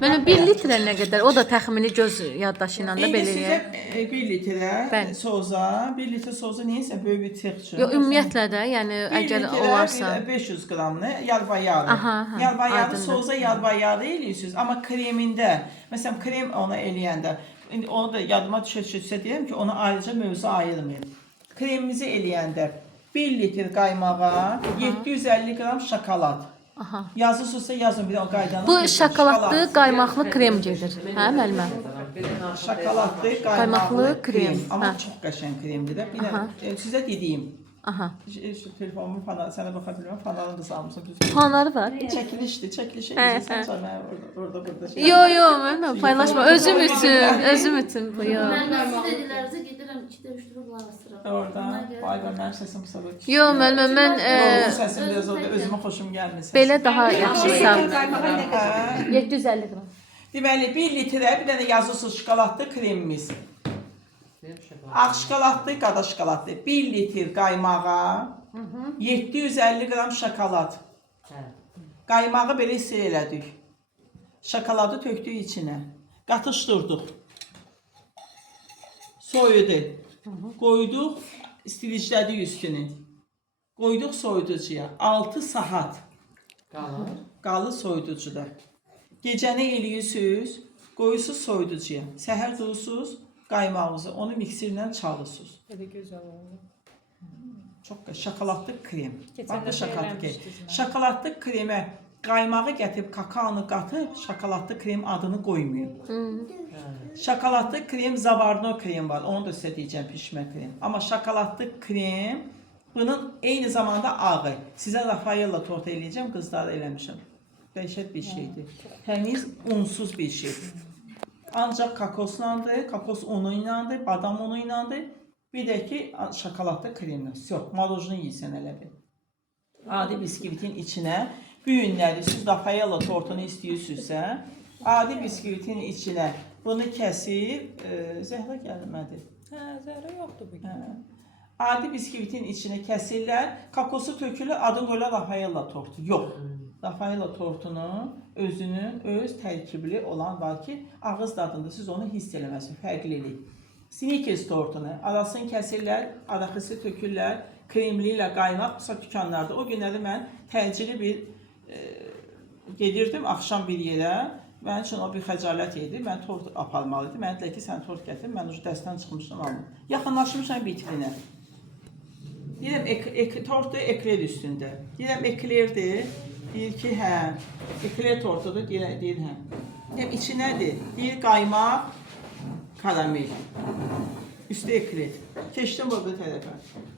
Mən 1 litrə nə qədər? O da təxmini göz yaddaşı ilə də İndi belə sizə eləyir. 1 litrə Bəli. soza, 1 litrə soza neysə böyük bir tığ üçün. Yox, ümumiyyətlə də, yəni 1 əgər litrə olarsa. 500 qramlı yalbayarı. Aha, aha, Yalbayarı aydındır. soza yalbayarı eləyirsiniz. Amma kremində, məsələn krem ona eləyəndə, indi onu da yadıma düşə deyirəm ki, onu ayrıca mövzu ayırmayın. Kremimizi eləyəndə 1 litr qaymağa 750 qram şokolad. Aha. Yazırsınızsa yazın bir o qaydanı. Bu şokoladlı, qaymaqlı krem gedir. Hə, müəllimə? Şokoladlı, qaymaqlı Qaymaqlı krem. krem. Amma Hə. çox qəşəng kremdir də. Bir də sizə dediyim. Aha. Şu telefonumun fanı, sənə baxa bilməm, fanlarını da salmışam. Fanları var. Çəkilişdir, Hə, izləyirsən hə. sonra mən orada şey. Yo, mən paylaşma. Özüm üçün bu yo. Ben de siz dedilerinize giderim 2'de 3'te kulağına sıra. Orada, vay be, mənim səsim sabah. Yo, müəllimə, mən Doğru səsim biraz orada özümə xoşum gəlmir. belə daha yaxşı sağ. Hə. 750 qram. Deməli 1 litrə bir dənə yazırsınız şokoladlı kremimiz. Ağ şokoladlı, qada şokoladlı. 1 litr qaymağa 750 qram şokolad. Qaymağı belə istilə elədik. Şokoladı tökdük içinə. Qatışdırdıq. Soyudu. Qoyduq, istiliclədik üstünü. Qoyduq soyuducuya. 6 saat. Qalı soyuducuda. Gecəni eləyirsiniz, qoyursunuz soyuducuya. Səhər durursunuz, qaymağınızı, onu miksirlə çalırsınız. Belə gözəl oldu. Çox şokoladlı krem. Keçən Bax bu dəfə şokoladlı krem. eləmişdiniz mənə. Şokoladlı kremə qaymağı gətirib kakaonu qatıb şokoladlı krem adını qoymayın. Şokoladlı krem zavarno krem var. Onu da sizə deyəcəm pişmə krem. Amma şokoladlı krem bunun eyni zamanda ağı. Sizə Rafaella tort eləyəcəm, qızlara eləmişəm. Dəhşət bir şeydir. Təmiz, unsuz bir şeydir. Ancaq kokoslandır, kokos unu ilə, badam unu ilə, bir də ki şokoladlı kremlə. Yox, marojnu yeyirsən elə bir. Adi biskivitin içinə bu günləri siz Rafaella tortunu istəyirsinizsə, adi biskivitin içinə bunu kəsib, Zəhra gəlmədi. Hə, zərrə yoxdur bu gün. Adi biskivitin içinə kəsirlər, kokosu tökülür, adını qoyurlar Rafaella tortu. Yox. Rafaella tortunun özünün öz tərkibli olan var ki, ağız dadında siz onu hiss eləməsin, fərqlilik. Snickers tortunu arasını kəsirlər, araxısı tökürlər, kremli ilə qaymaq dükanlarda. O günləri mən təcili bir gedirdim axşam bir yerə. Mənim üçün o bir xəcalət idi. Mən tort aparmalı idi. Mən dedilər ki, sən tort gətir. Mən ucu dəstdən çıxmışdım aldım. Yaxınlaşmışam vitrinə. Deyirəm, tortu ekler üstündə. Deyirəm, eklerdir. Deyir ki, hə, ekler tortudur. Deyir, hə. Deyirəm, içi nədir? Deyir, qaymaq, karamel. Üstü ekler. Keçdim burada tərəfə.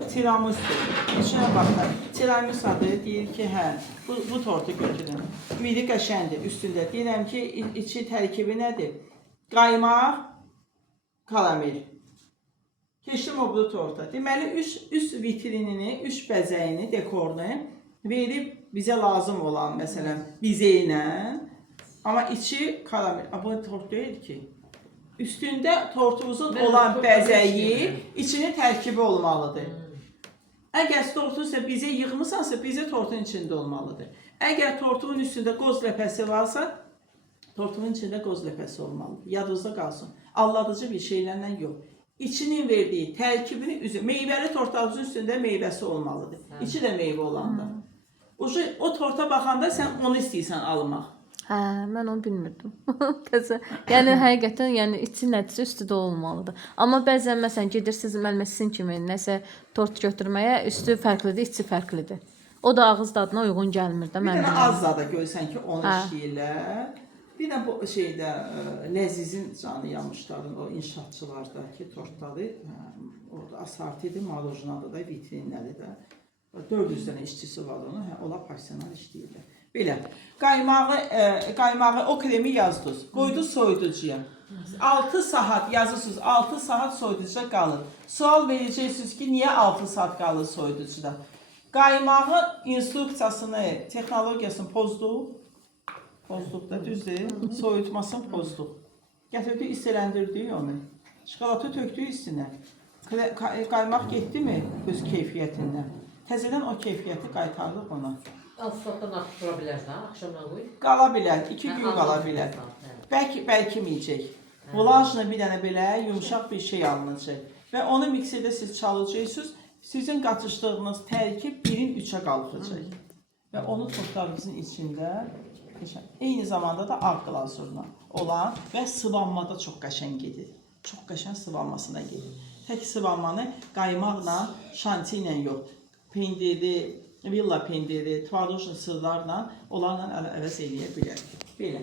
Tiramisu. İçinə baxlar. Tiramisu adı deyir ki, hə, bu tortu götürün. Ümidi qəşəndir üstündə. Deyirəm ki, içi tərkibi nədir? Qaymaq, karamel. Keçdim o bu torta. Deməli, üst vitrinini, üst bəzəyini, dekorunu verib bizə lazım olan, məsələn, bizə ilə. Amma içi karamel. Bu tort deyil ki. Üstündə tortumuzun olan bəzəyi, içinin tərkibi olmalıdır. Əgər tortunsa bizə yığmısansa, bizə tortun içində olmalıdır. Əgər tortumun üstündə qoz ləpəsi varsa, tortumun içində qoz ləpəsi olmalıdır. Yadınızda qalsın. Alladıcı bir şeylərlə yox. İçinin verdiyi tərkibini, meyvəli tortlarımızın üstündə meyvəsi olmalıdır. İçi də meyvə olanda. O torta baxanda sən onu istəyirsən almaq. Hə, mən onu bilmirdim. Yəni həqiqətən, yəni içi nədirsə üstü də olmalıdır. Amma bəzən məsələn gedirsiniz müəllimə sizin kimi nəsə tort götürməyə, üstü fərqlidir, içi fərqlidir. O da ağız dadına uyğun gəlmir də Bir mənim. dənə az zada görsən ki, onu işləyirlər. Bir də bu şeydə Ləzizin canı yamışların o inşaatçılardakı tortları, orada asortidir, marojnadır da, vitrinləri də. 400 dənə işçisi var onun, onlar professional işləyirlər. Belə, qaymağı o kremi yazdınız, qoydunuz soyuducuya. 6 saat yazırsınız, 6 saat soyuducuda qalır. Sual verəcəksiniz ki, niyə 6 saat qalır soyuducuda? Qaymağın instruksiyasını, texnologiyasını pozduq. Pozduq da düzdür, soyutmasını pozduq. Gətirdik, istiləndirdik onu. Şokoladı tökdük üstünə. Qaymaq getdi mi öz keyfiyyətindən? Təzədən o keyfiyyəti qaytardıq ona. Alt statdan artıra bilərsən, axşamdan qoy. Qala bilər, 2 gün qala bilər. bərkiməyəcək. Bulajla bir dənə belə yumşaq bir şey alınacaq. Və onu mikserdə siz çalacaqsınız. Sizin qatışdığınız tərkib 1-in 3-ə qalxacaq. Və onu tortlarınızın içində eyni zamanda da ağ glazurla olan və sıvanmada çox qəşəng gedir. Çox qəşəng sıvanmasına gedir. Tək sıvanmanı qaymaqla, şanti ilə yox, pendiri, villa pendiri, tvarojlu sırlarla onlarla əvəz eləyə bilər. Belə.